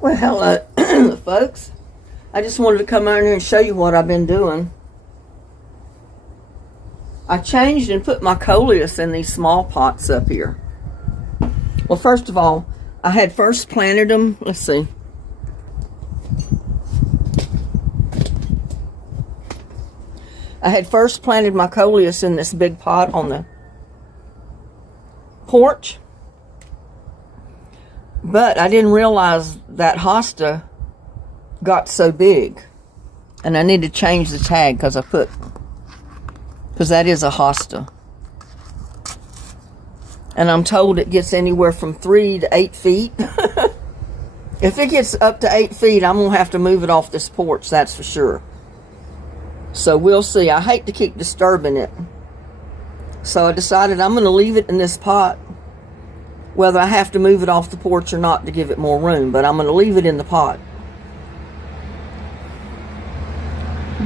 Well, hello, folks. I just wanted to come out here and show you what I've been doing. I changed and put my coleus in these small pots up here. Well, first of all, I had first planted them. Let's see. I had first planted my coleus in this big pot on the porch. But I didn't realize that hosta got so big. And I need to change the tag because that is a hosta. And I'm told it gets anywhere from 3 to 8 feet. If it gets up to 8 feet, I'm going to have to move it off this porch, that's for sure. So we'll see. I hate to keep disturbing it. So I decided I'm going to leave it in this pot, whether I have to move it off the porch or not to give it more room. But I'm going to leave it in the pot.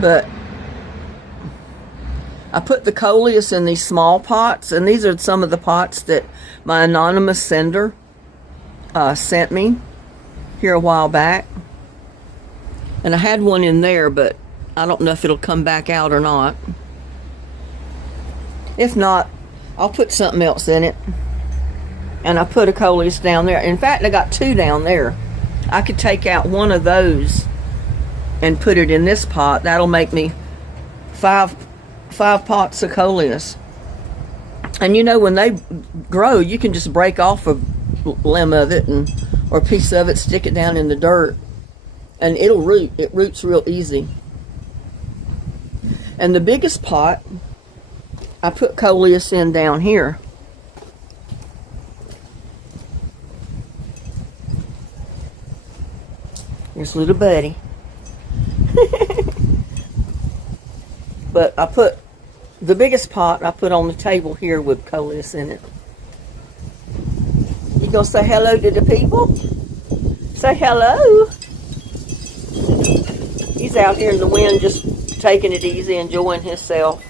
But I put the coleus in these small pots, and these are some of the pots that my anonymous sender sent me here a while back. And I had one in there, but I don't know if it'll come back out or not. If not, I'll put something else in it. And I put a coleus down there. In fact, I got 2 down there. I could take out one of those and put it in this pot. That'll make me 5 pots of coleus. And you know, when they grow, you can just break off a limb of it or a piece of it, stick it down in the dirt, and it'll root. It roots real easy. And the biggest pot, I put coleus in down here. Here's little buddy. But I put the biggest pot I put on the table here with coleus in it. You gonna say hello to the people? Say hello. He's out here in the wind just taking it easy, enjoying himself.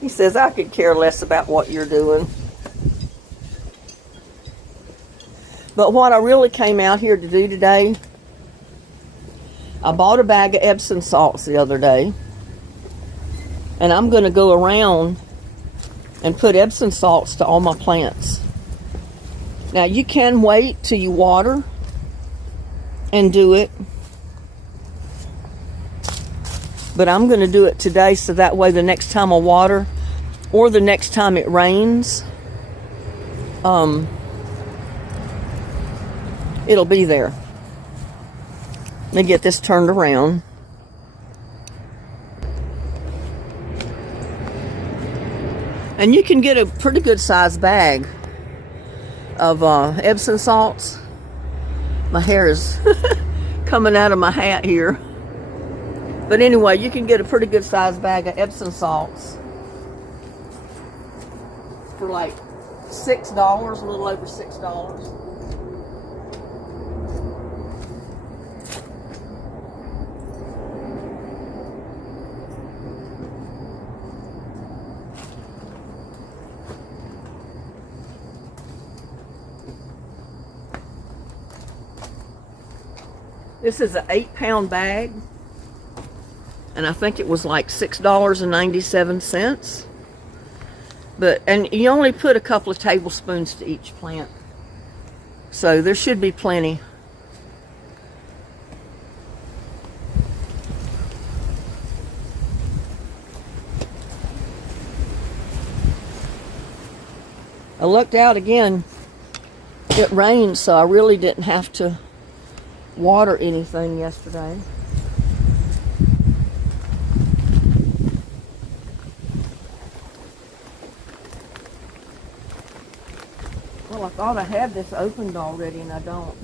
He says, I could care less about what you're doing. But what I really came out here to do today, I bought a bag of Epsom salts the other day, and I'm going to go around and put Epsom salts to all my plants. Now, you can wait till you water and do it, but I'm going to do it today so that way the next time I water or the next time it rains, it'll be there. Let me get this turned around. And you can get a pretty good sized bag of Epsom salts. My hair is coming out of my hat here. But anyway, you can get a pretty good sized bag of Epsom salts for like $6, a little over $6. This is an 8-pound bag, and I think it was like $6.97. And you only put a couple of tablespoons to each plant, so there should be plenty. I looked out again. It rained, so I really didn't have to water anything yesterday. Well, I thought I had this opened already, and I don't.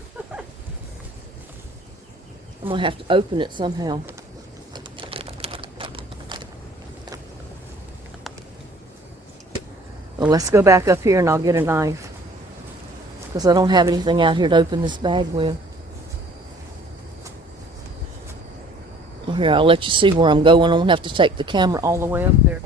I'm gonna have to open it somehow. Well, let's go back up here and I'll get a knife, because I don't have anything out here to open this bag with. Well, here, I'll let you see where I'm going. I won't have to take the camera all the way up there.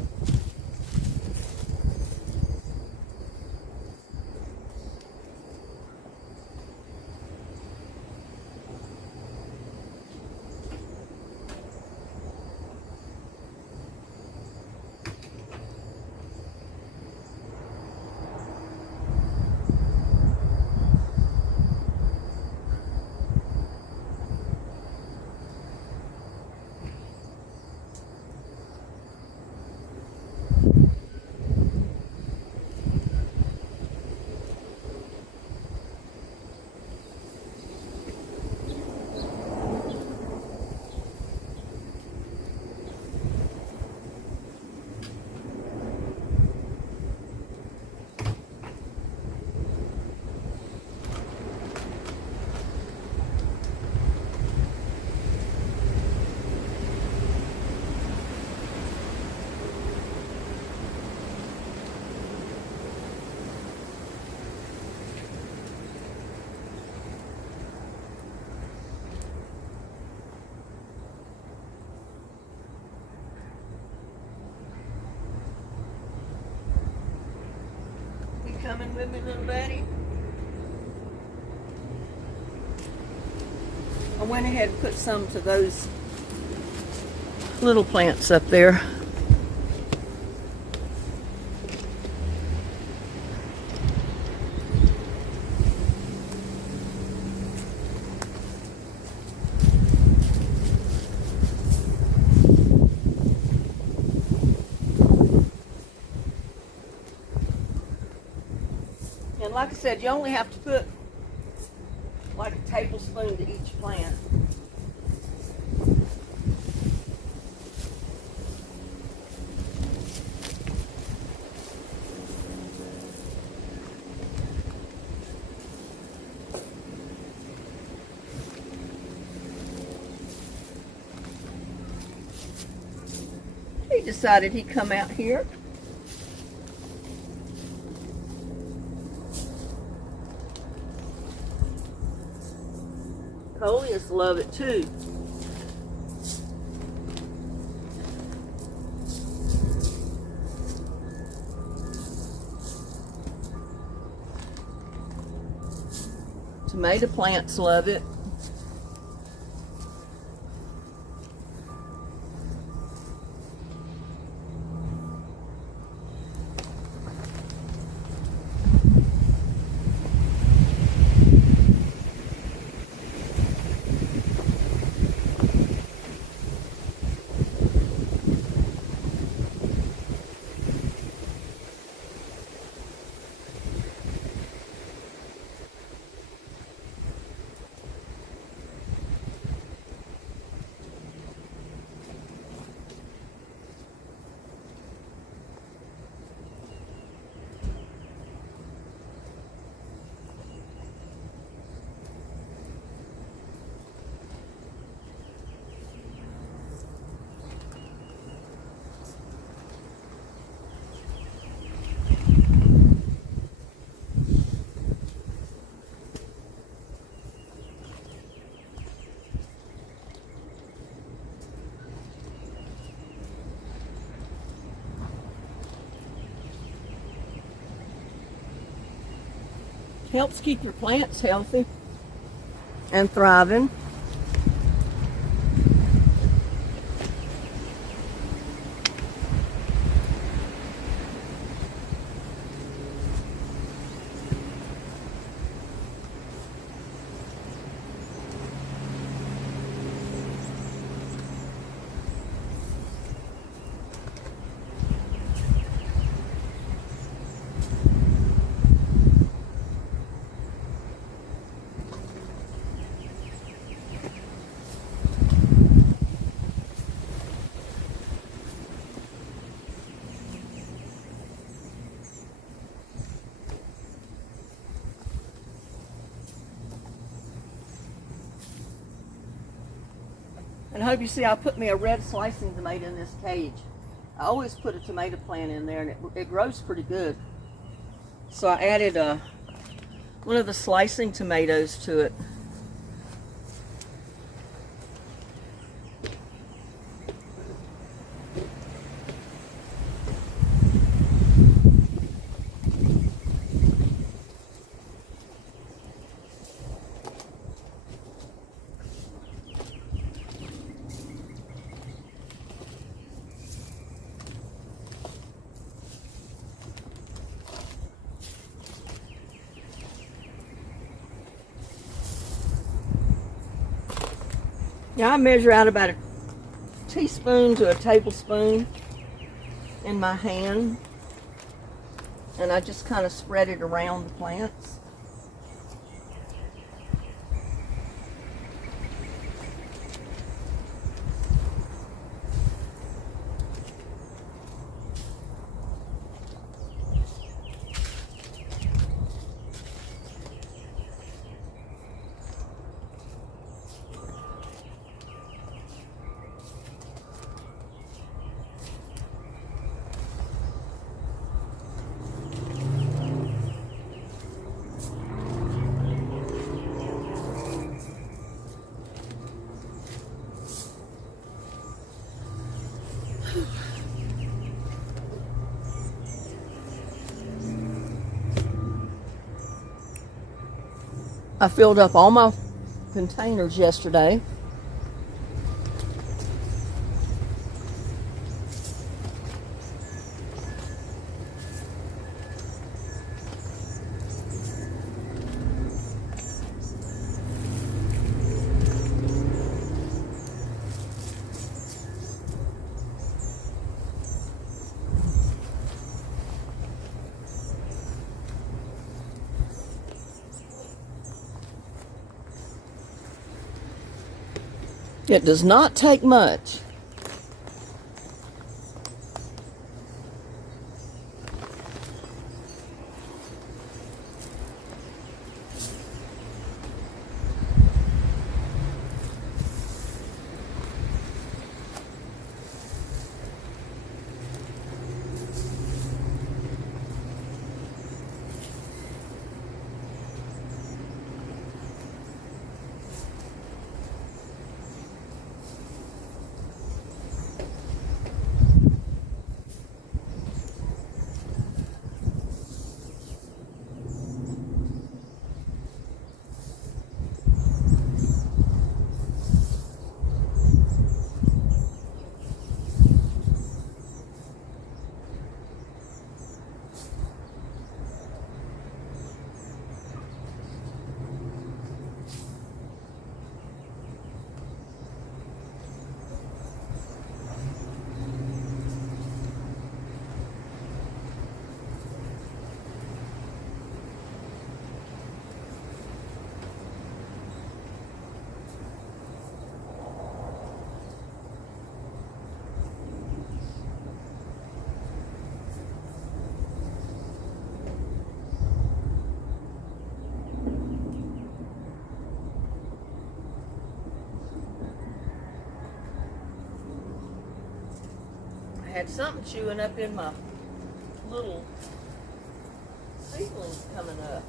coming with me, little buddy? I went ahead and put some to those little plants up there. And like I said, you only have to put like a tablespoon to each plant. He decided he'd come out here. Coleus love it too. Tomato plants love it. Helps keep your plants healthy and thriving. And I hope you see I put me a red slicing tomato in this cage. I always put a tomato plant in there, and it grows pretty good. So I added one of the slicing tomatoes to it. Now I measure out about a teaspoon to a tablespoon in my hand, and I just kind of spread it around the plants. I filled up all my containers yesterday. It does not take much. I had something chewing up in my little seedlings coming up.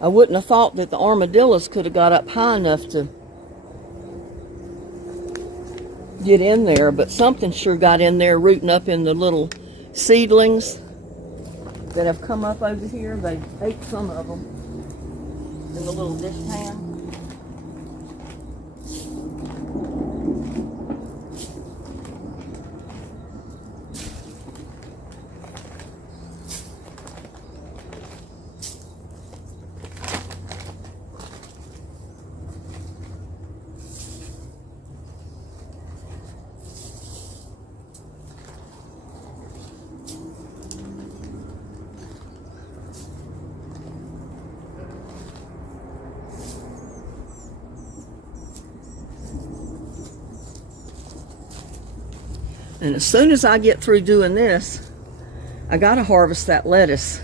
I wouldn't have thought that the armadillos could have got up high enough to get in there, but something sure got in there rooting up in the little seedlings that have come up over here. They ate some of them in the little dish pan. And as soon as I get through doing this, I gotta harvest that lettuce.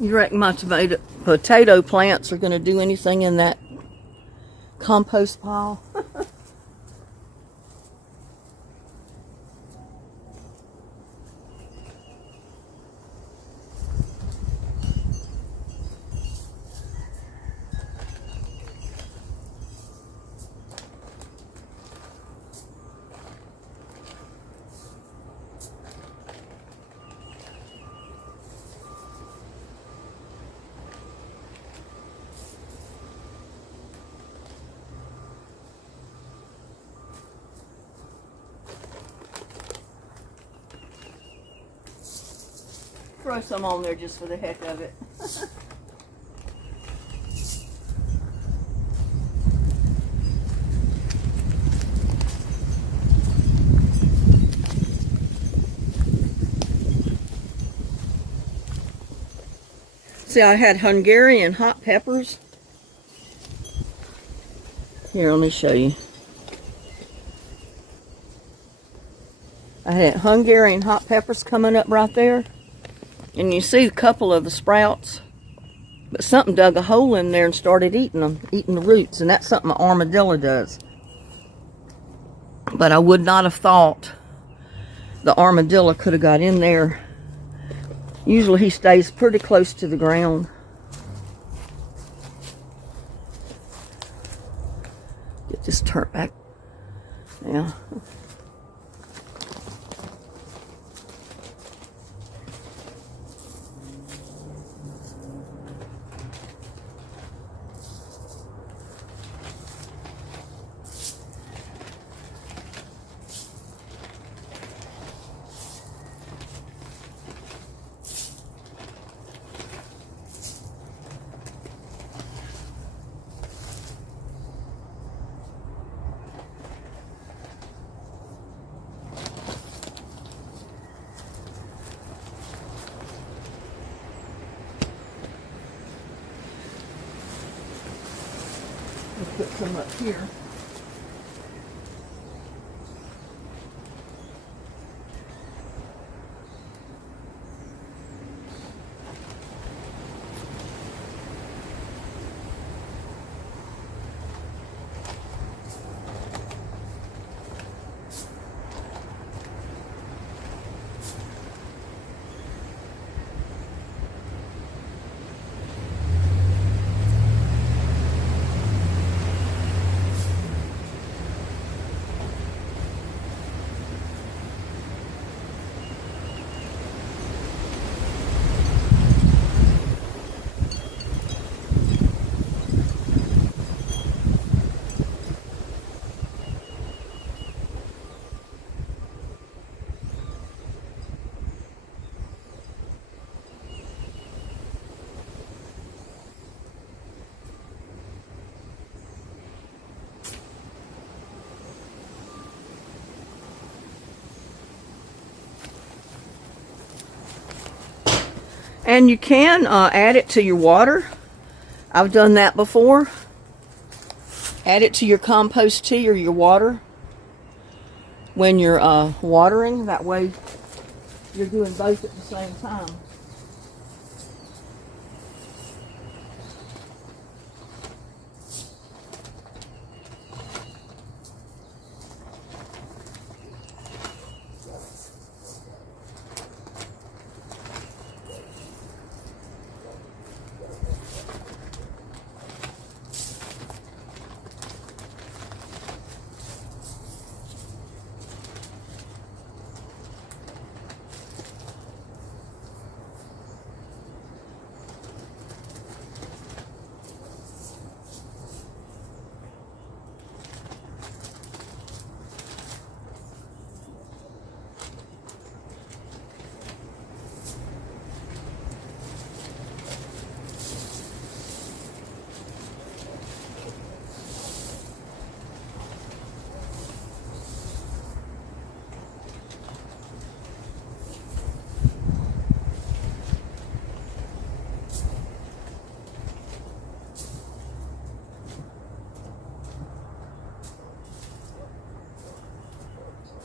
You reckon my potato plants are going to do anything in that compost pile? Throw some on there just for the heck of it. See, I had Hungarian hot peppers. Here, let me show you. I had Hungarian hot peppers coming up right there. And you see a couple of the sprouts. But something dug a hole in there and started eating them, eating the roots. And that's something an armadillo does. But I would not have thought the armadillo could have got in there. Usually he stays pretty close to the ground. Get this turned back now. Put some up here. And you can add it to your water. I've done that before. Add it to your compost tea or your water when you're watering. That way you're doing both at the same time.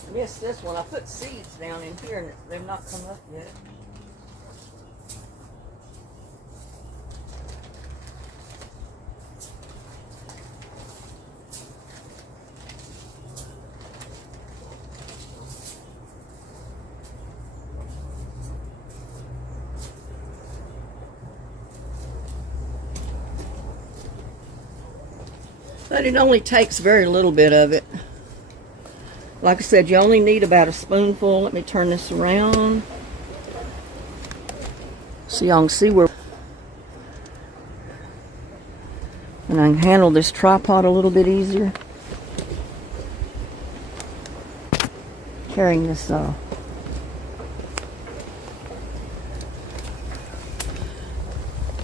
I missed this one. I put seeds down in here and they've not come up yet. But it only takes very little bit of it. Like I said, you only need about a spoonful. Let me turn this around so y'all can see where. And I can handle this tripod a little bit easier. Carrying this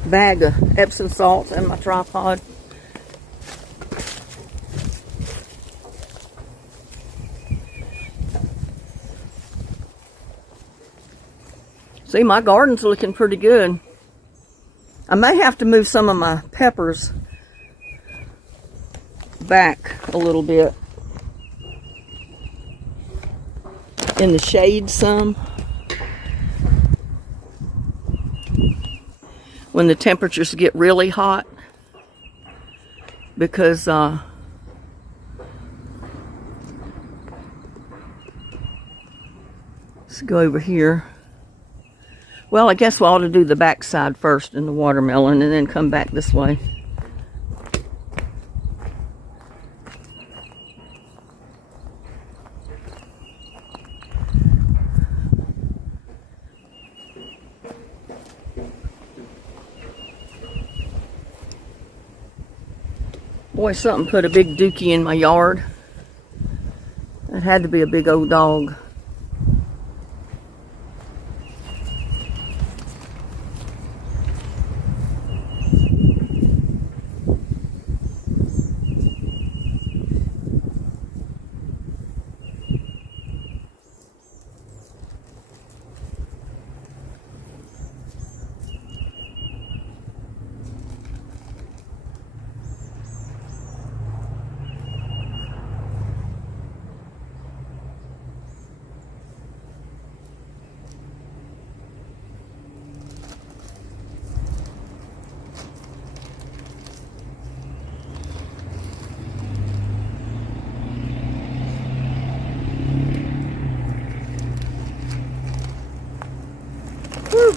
bag of Epsom salts and my tripod. See, my garden's looking pretty good. I may have to move some of my peppers back a little bit in the shade some when the temperatures get really hot, because let's go over here. Well, I guess we ought to do the back side first in the watermelon and then come back this way. Boy, something put a big dookie in my yard. It had to be a big old dog.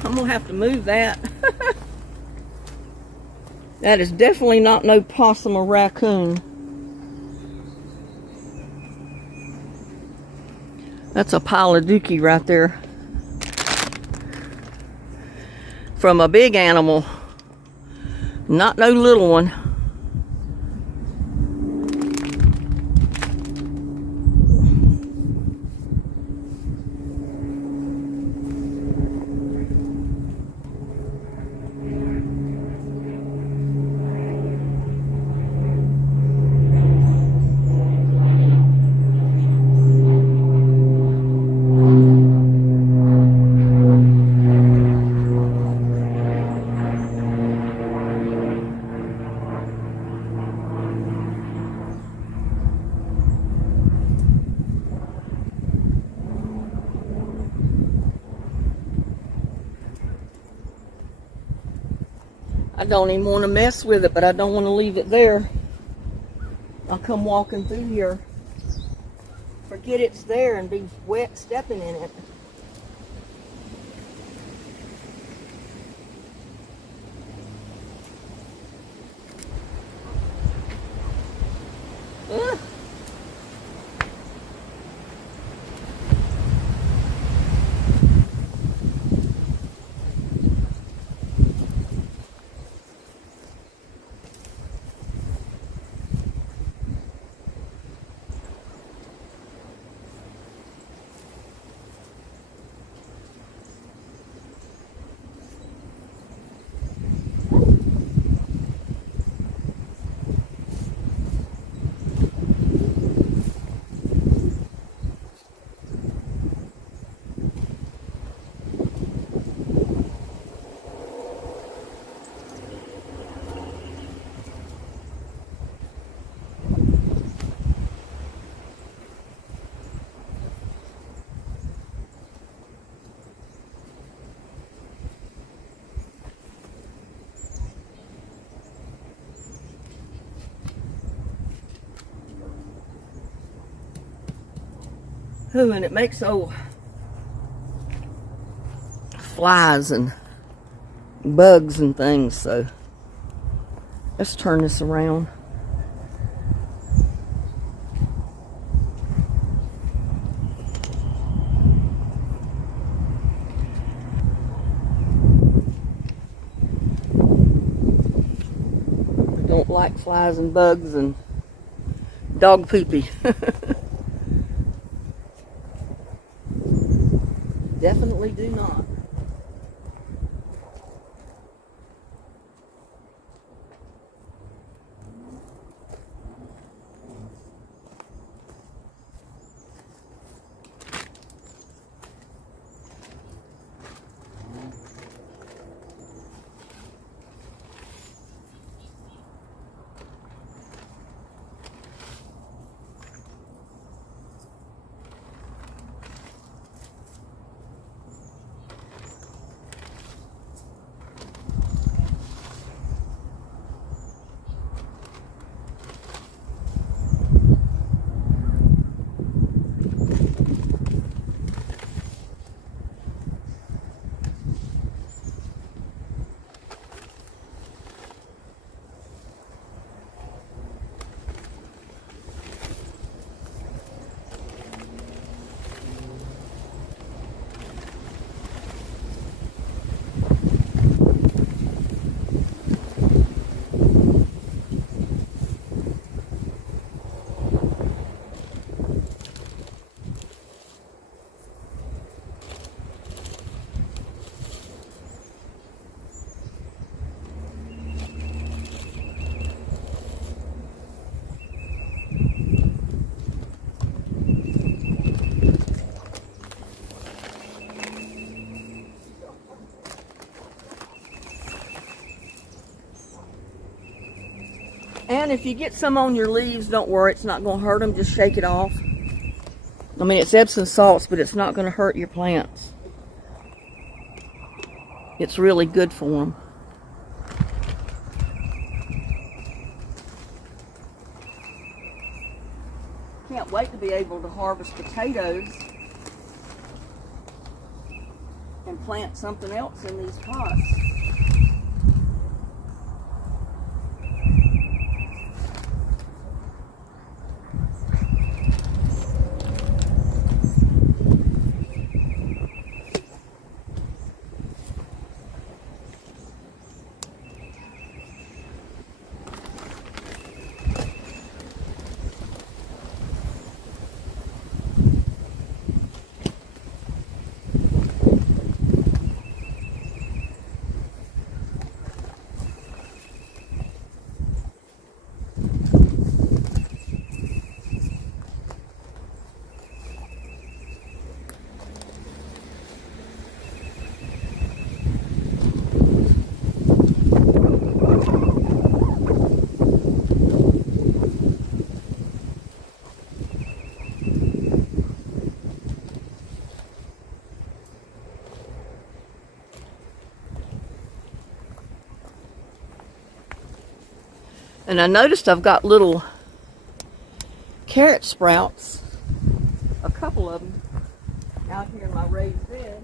I'm gonna have to move that. That is definitely not no possum or raccoon. That's a pile of dookie right there. From a big animal, not no little one. I don't even want to mess with it, but I don't want to leave it there. I'll come walking through here, forget it's there, and be wet stepping in it. Ugh. Ooh, and it makes old flies and bugs and things, so let's turn this around. like flies and bugs and dog poopy. Definitely do not. And if you get some on your leaves, don't worry, it's not going to hurt them. Just shake it off. I mean, it's Epsom salts, but it's not going to hurt your plants. It's really good for them. Can't wait to be able to harvest potatoes and plant something else in these pots. And I noticed I've got little carrot sprouts, a couple of them, out here in my raised bed.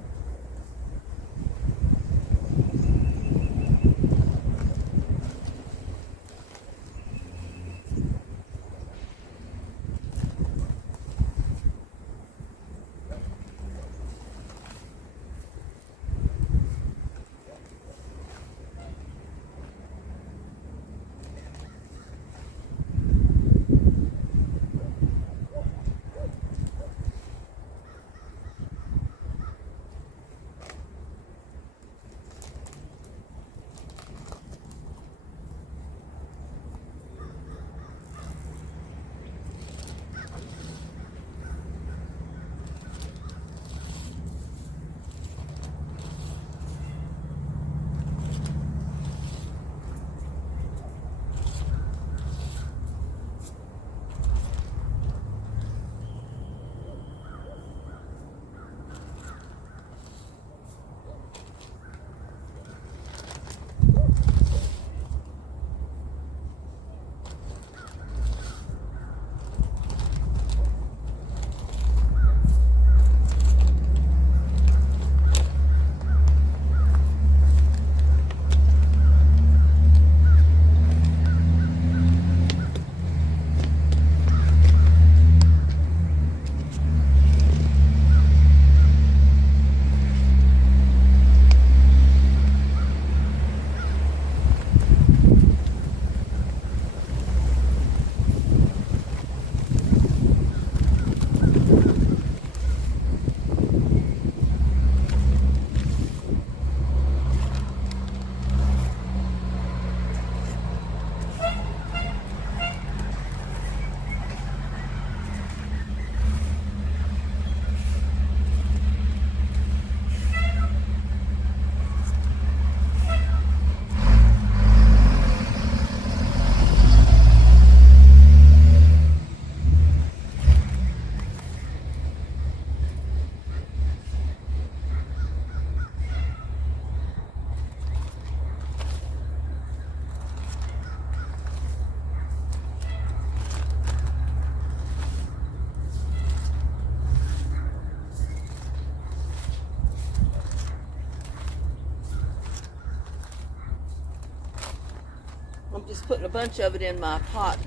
I'm just putting a bunch of it in my pot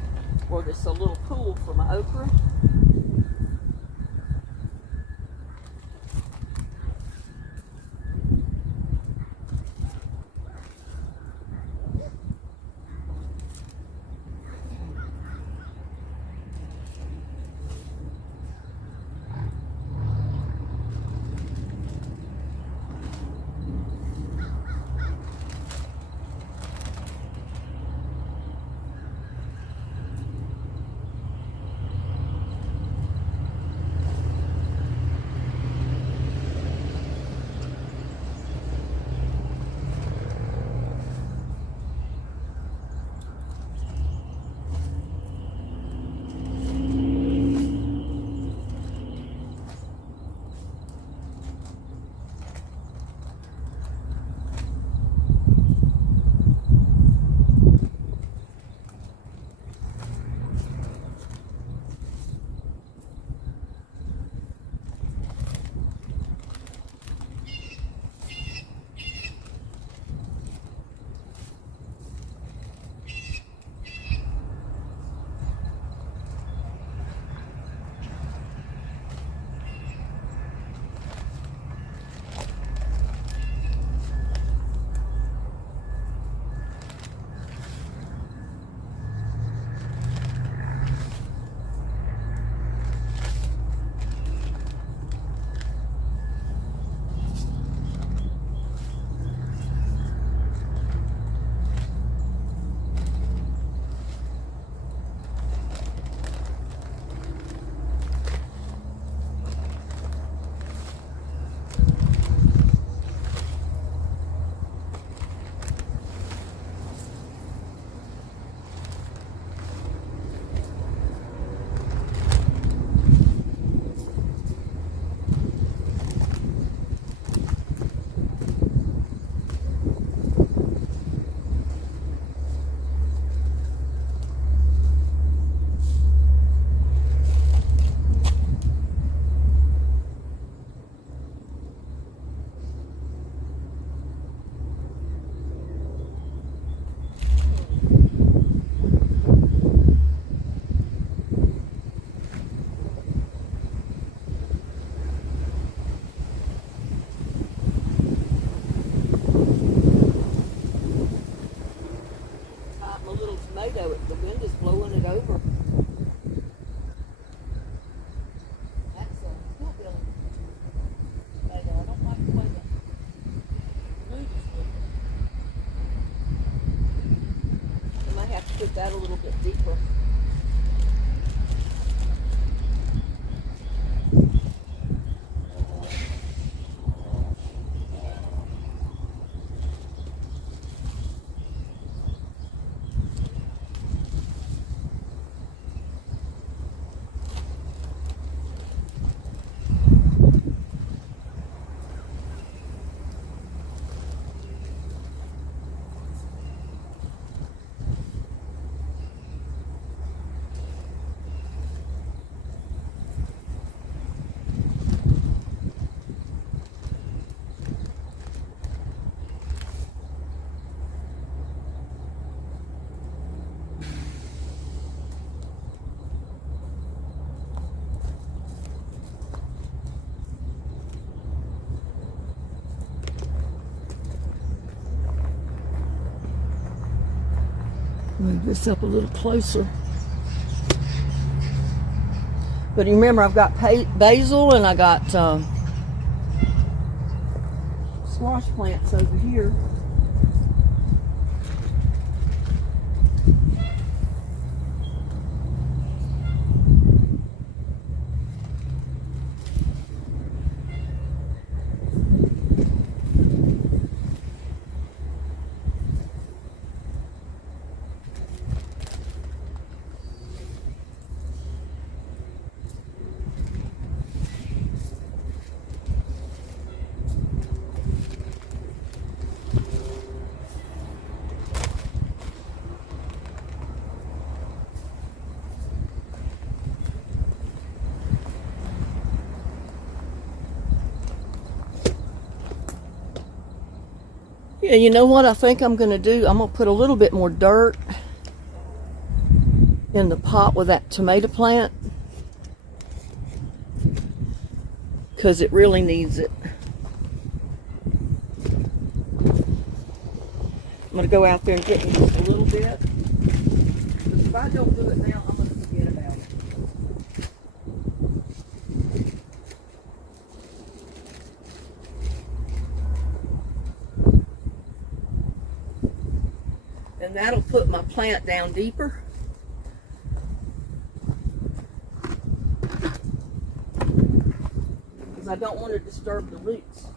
where there's a little pool for my okra. The wind is blowing it over. That's a hillbilly tomato. I don't like the way the root is looking. I might have to put that a little bit deeper. Move this up a little closer. But remember, I've got basil and I got squash plants over here. Yeah, you know what I think I'm going to do? I'm going to put a little bit more dirt in the pot with that tomato plant, because it really needs it. I'm going to go out there and get me just a little bit, because if I don't do it now, I'm going to forget about it. And that'll put my plant down deeper. Because I don't want to disturb the roots.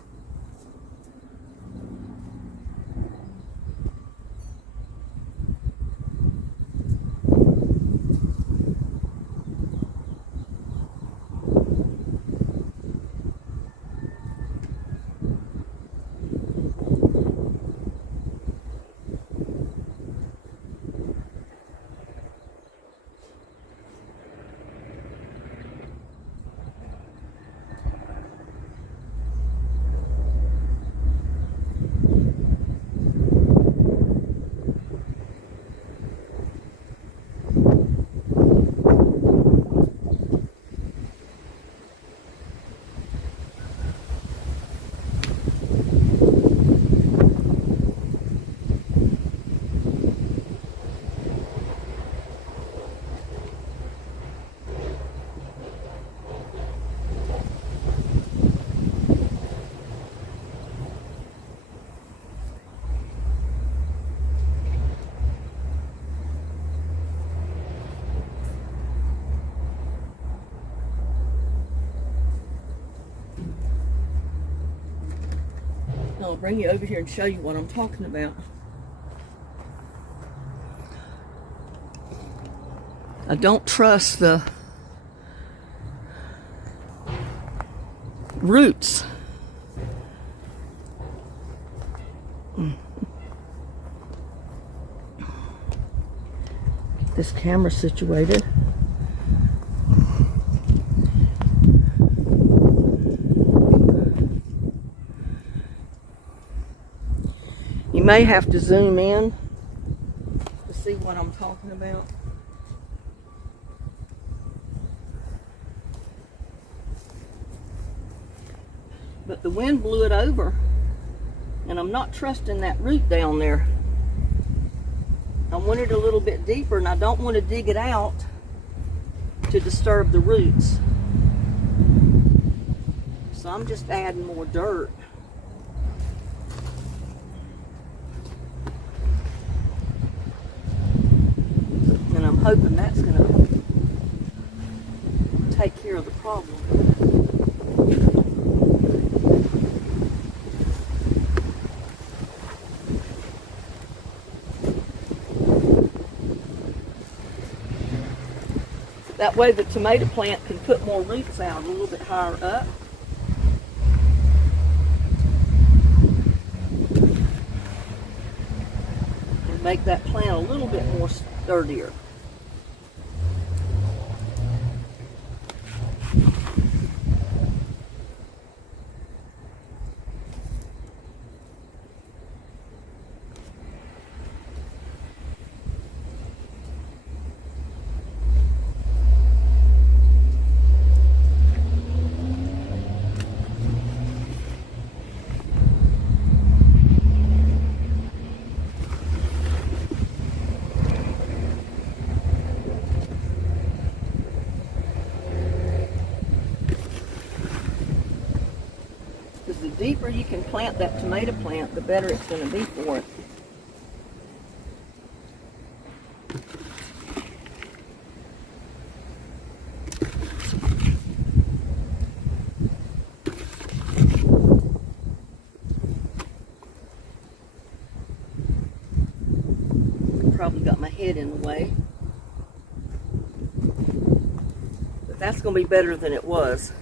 I'll bring you over here and show you what I'm talking about. I don't trust the roots. This camera situated. You may have to zoom in to see what I'm talking about. But the wind blew it over, and I'm not trusting that root down there. I want it a little bit deeper, and I don't want to dig it out to disturb the roots. So I'm just adding more dirt. And I'm hoping that's going to take care of the problem. That way the tomato plant can put more roots out a little bit higher up. And make that plant a little bit more sturdier. The deeper you can plant that tomato plant, the better it's going to be for it. Probably got my head in the way. But that's going to be better than it was.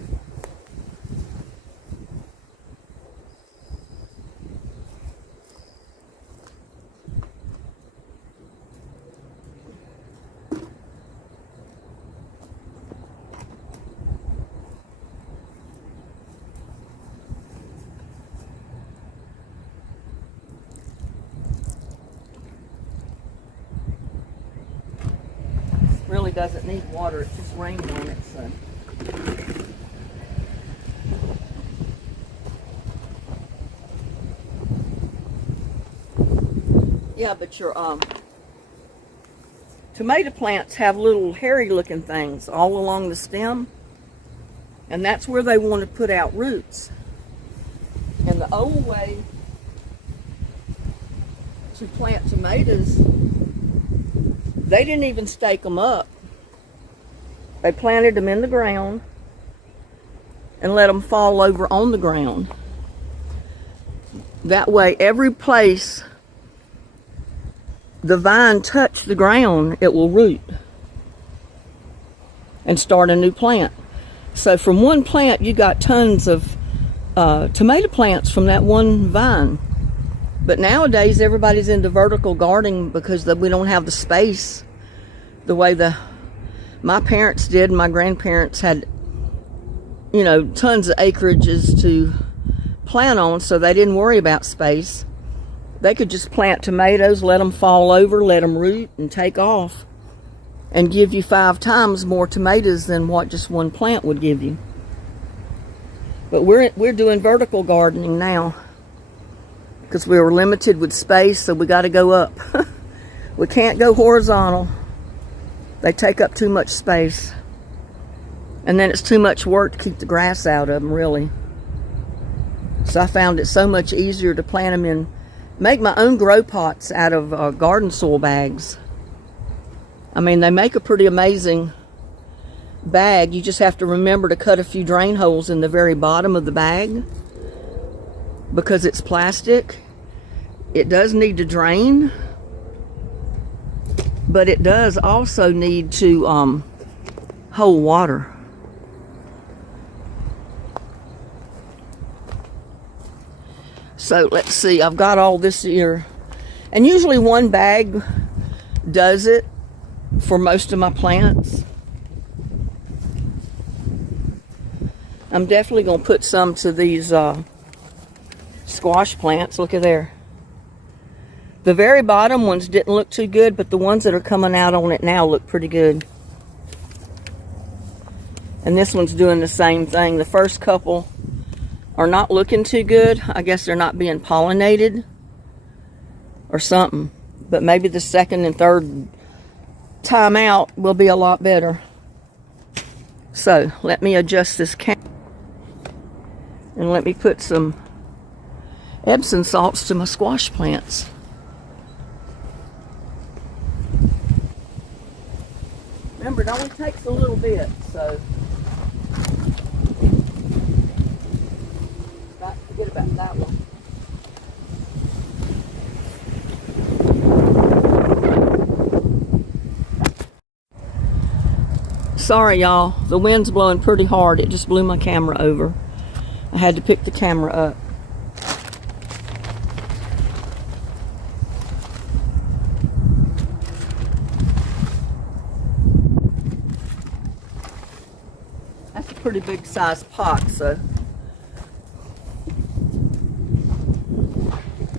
doesn't need water. It just rained on it, so. Yeah, but your tomato plants have little hairy looking things all along the stem, and that's where they want to put out roots. And the old way to plant tomatoes, they didn't even stake them up. They planted them in the ground and let them fall over on the ground. That way, every place the vine touched the ground, it will root and start a new plant. So from one plant, you got tons of tomato plants from that one vine. But nowadays, everybody's into vertical gardening because we don't have the space the way my parents did. My grandparents had, you know, tons of acreages to plant on, so they didn't worry about space. They could just plant tomatoes, let them fall over, let them root and take off, and give you 5 times more tomatoes than what just one plant would give you. But we're doing vertical gardening now because we were limited with space, so we got to go up. We can't go horizontal. They take up too much space. And then it's too much work to keep the grass out of them, really. So I found it so much easier to plant them in, make my own grow pots out of garden soil bags. I mean, they make a pretty amazing bag. You just have to remember to cut a few drain holes in the very bottom of the bag because it's plastic. It does need to drain, but it does also need to hold water. So let's see, I've got all this here, and usually one bag does it for most of my plants. I'm definitely going to put some to these squash plants. Look at there. The very bottom ones didn't look too good, but the ones that are coming out on it now look pretty good. And this one's doing the same thing. The first couple are not looking too good. I guess they're not being pollinated or something. But maybe the second and third time out will be a lot better. So let me adjust this camera and let me put some Epsom salts to my squash plants. Remember, it only takes a little bit, so forget about that one. Sorry, y'all. The wind's blowing pretty hard. It just blew my camera over. I had to pick the camera up. That's a pretty big size pot, so.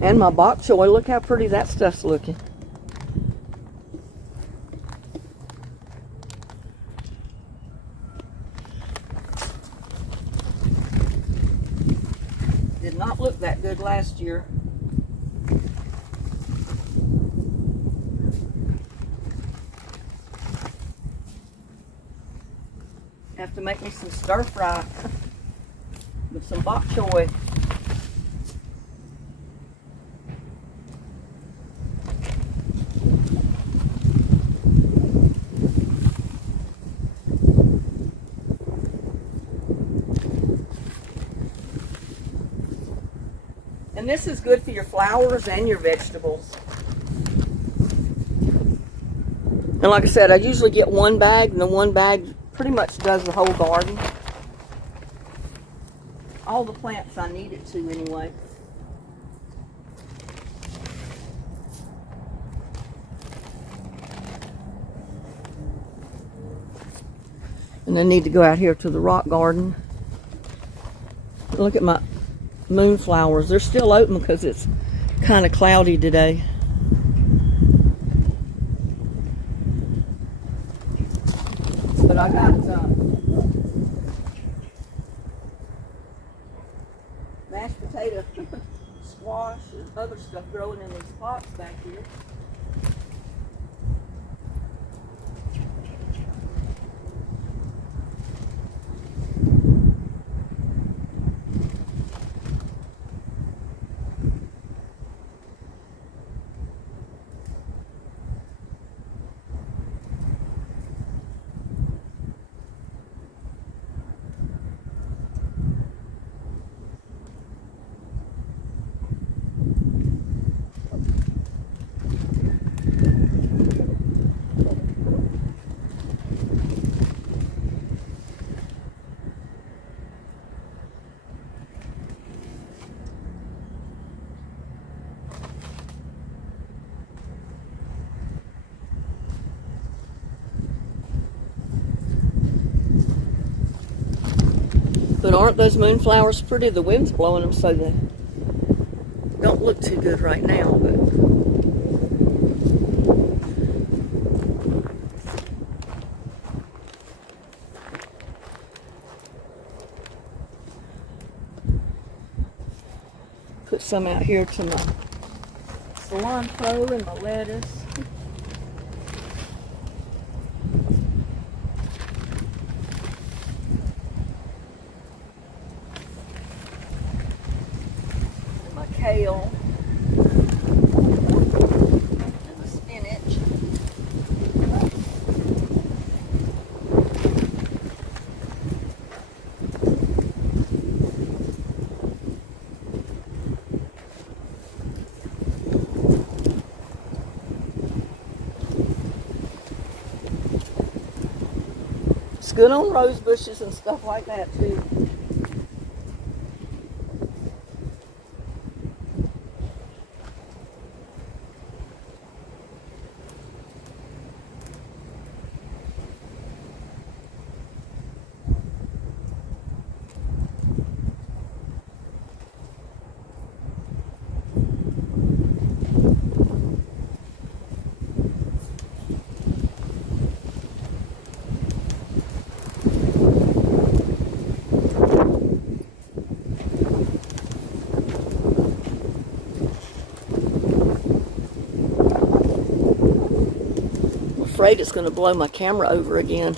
And my bok choy, look how pretty that stuff's looking. Did not look that good last year. Have to make me some stir fry with some bok choy. And this is good for your flowers and your vegetables. And like I said, I usually get one bag, and the one bag pretty much does the whole garden. All the plants I need it to anyway. And I need to go out here to the rock garden. Look at my moonflowers. They're still open because it's kind of cloudy today. I got mashed potato, squash, and other stuff growing in these pots back here. But aren't those moonflowers pretty? The wind's blowing them so they don't look too good right now, but put some out here to my cilantro and my lettuce. Kale and the spinach. It's good on rose bushes and stuff like that too. Afraid it's going to blow my camera over again.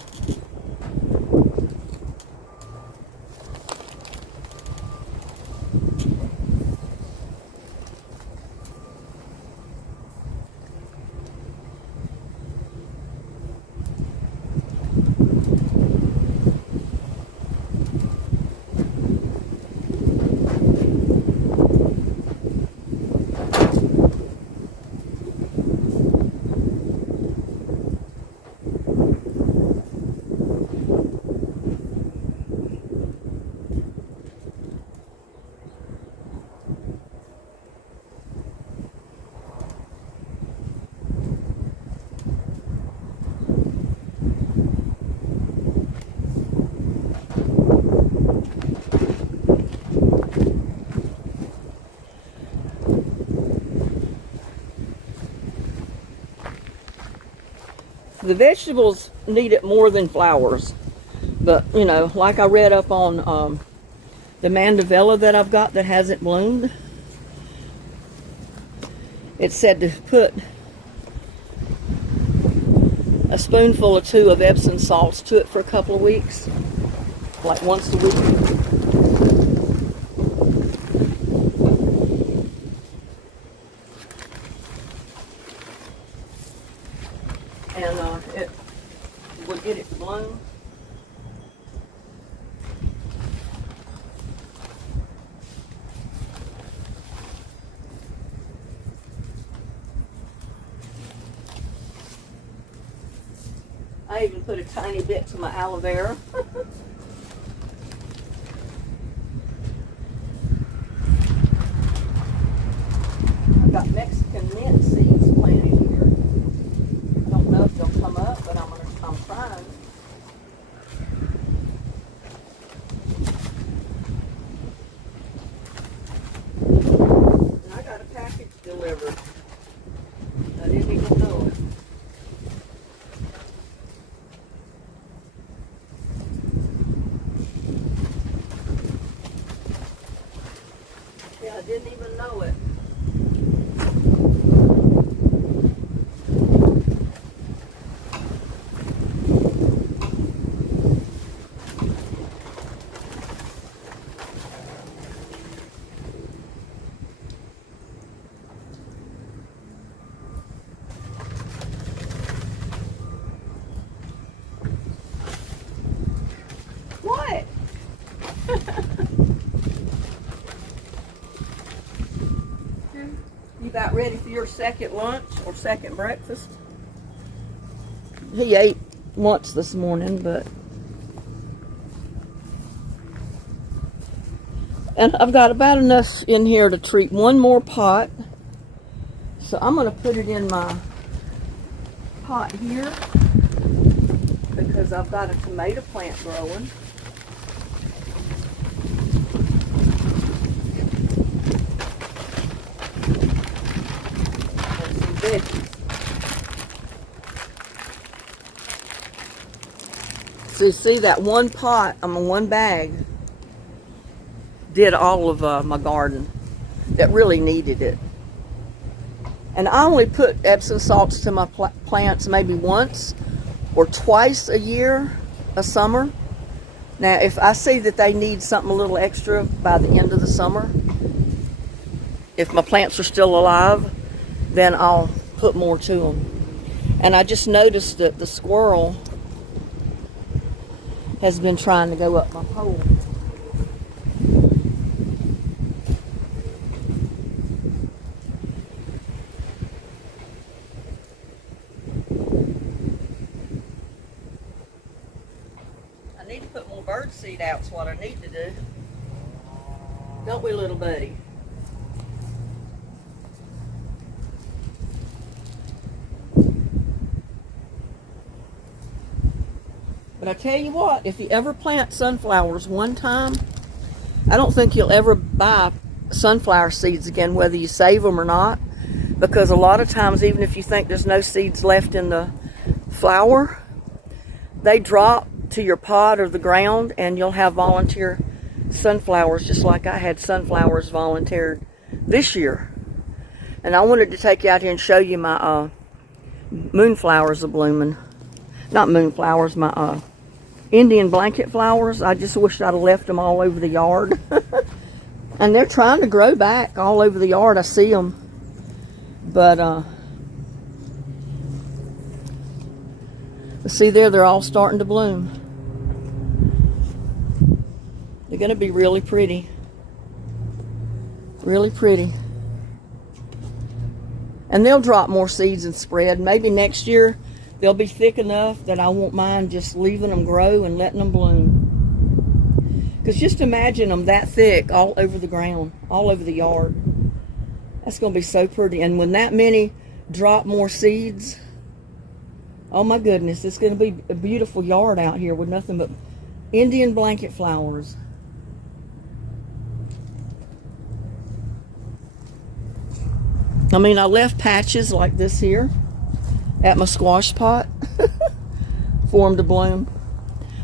The vegetables need it more than flowers, but you know, like I read up on the mandevilla that I've got that hasn't bloomed, it said to put a spoonful or two of Epsom salts to it for a couple of weeks, like once a week. And it would get it to bloom. I even put a tiny bit to my aloe vera. I've got Mexican mint seeds planted here. I don't know if they'll come up, but I'm trying. And I got a package delivered. I didn't even know it. about ready for your second lunch or second breakfast? He ate lunch this morning, but... And I've got about enough in here to treat one more pot. So I'm going to put it in my pot here because I've got a tomato plant growing. And some veggies. So you see that one pot, one bag, did all of my garden that really needed it. And I only put Epsom salts to my plants maybe once or twice a year, a summer. Now, if I see that they need something a little extra by the end of the summer, if my plants are still alive, then I'll put more to them. And I just noticed that the squirrel has been trying to go up my pole. I need to put more bird seed out is what I need to do. Don't we, little buddy? But I tell you what, if you ever plant sunflowers one time, I don't think you'll ever buy sunflower seeds again, whether you save them or not. Because a lot of times, even if you think there's no seeds left in the flower, they drop to your pot or the ground, and you'll have volunteer sunflowers, just like I had sunflowers volunteered this year. And I wanted to take you out here and show you my moonflowers are blooming. Not moonflowers, my Indian blanket flowers. I just wish I'd have left them all over the yard. And they're trying to grow back all over the yard. I see them. But, see there, they're all starting to bloom. They're going to be really pretty. Really pretty. And they'll drop more seeds and spread. Maybe next year they'll be thick enough that I won't mind just leaving them grow and letting them bloom. Because just imagine them that thick all over the ground, all over the yard. That's going to be so pretty. And when that many drop more seeds, oh my goodness, it's going to be a beautiful yard out here with nothing but Indian blanket flowers. I mean, I left patches like this here at my squash pot for them to bloom.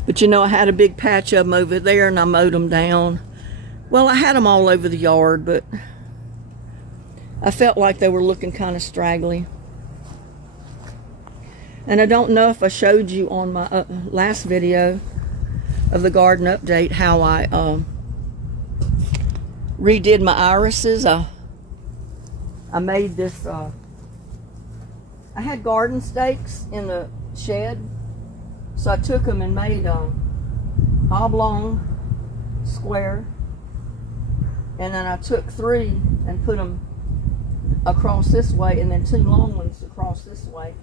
But you know, I had a big patch of them over there and I mowed them down. Well, I had them all over the yard, but I felt like they were looking kind of straggly. And I don't know if I showed you on my last video of the garden update how I redid my irises. I made this, I had garden stakes in the shed, so I took them and made oblong, square, and then I took 3 and put them across this way, and then 2 long ones across this way.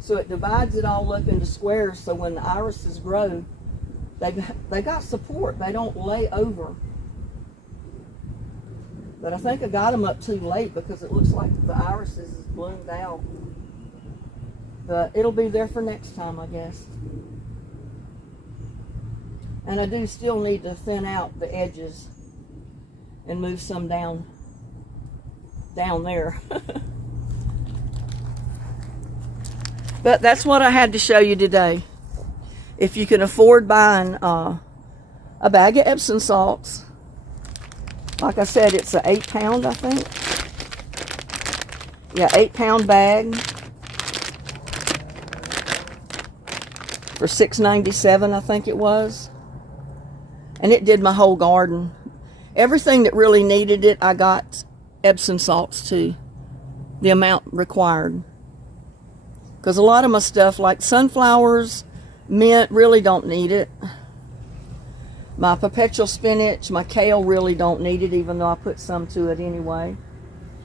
So it divides it all up into squares, so when the irises grow, they got support. They don't lay over. But I think I got them up too late because it looks like the irises is bloomed out. But it'll be there for next time, I guess. And I do still need to thin out the edges and move some down there. But that's what I had to show you today. If you can afford buying a bag of Epsom salts, like I said, it's an 8-pound, I think. Yeah, 8-pound bag for $6.97, I think it was. And it did my whole garden. Everything that really needed it, I got Epsom salts to the amount required. Because a lot of my stuff, like sunflowers, mint, really don't need it. My perpetual spinach, my kale really don't need it, even though I put some to it anyway.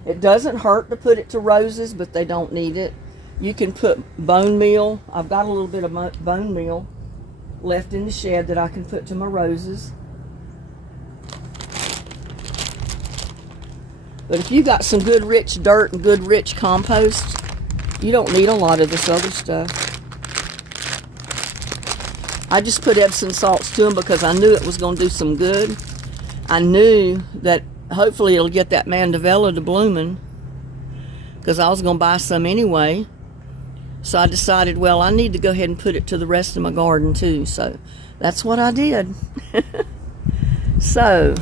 It doesn't hurt to put it to roses, but they don't need it. You can put bone meal. I've got a little bit of bone meal left in the shed that I can put to my roses. But if you got some good rich dirt and good rich compost, you don't need a lot of this other stuff. I just put Epsom salts to them because I knew it was going to do some good. I knew that hopefully it'll get that mandevilla to blooming, because I was going to buy some anyway. So I decided, well, I need to go ahead and put it to the rest of my garden too. So that's what I did. So,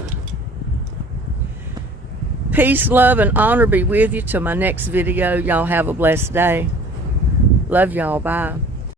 peace, love, and honor be with you till my next video. Y'all have a blessed day. Love y'all. Bye.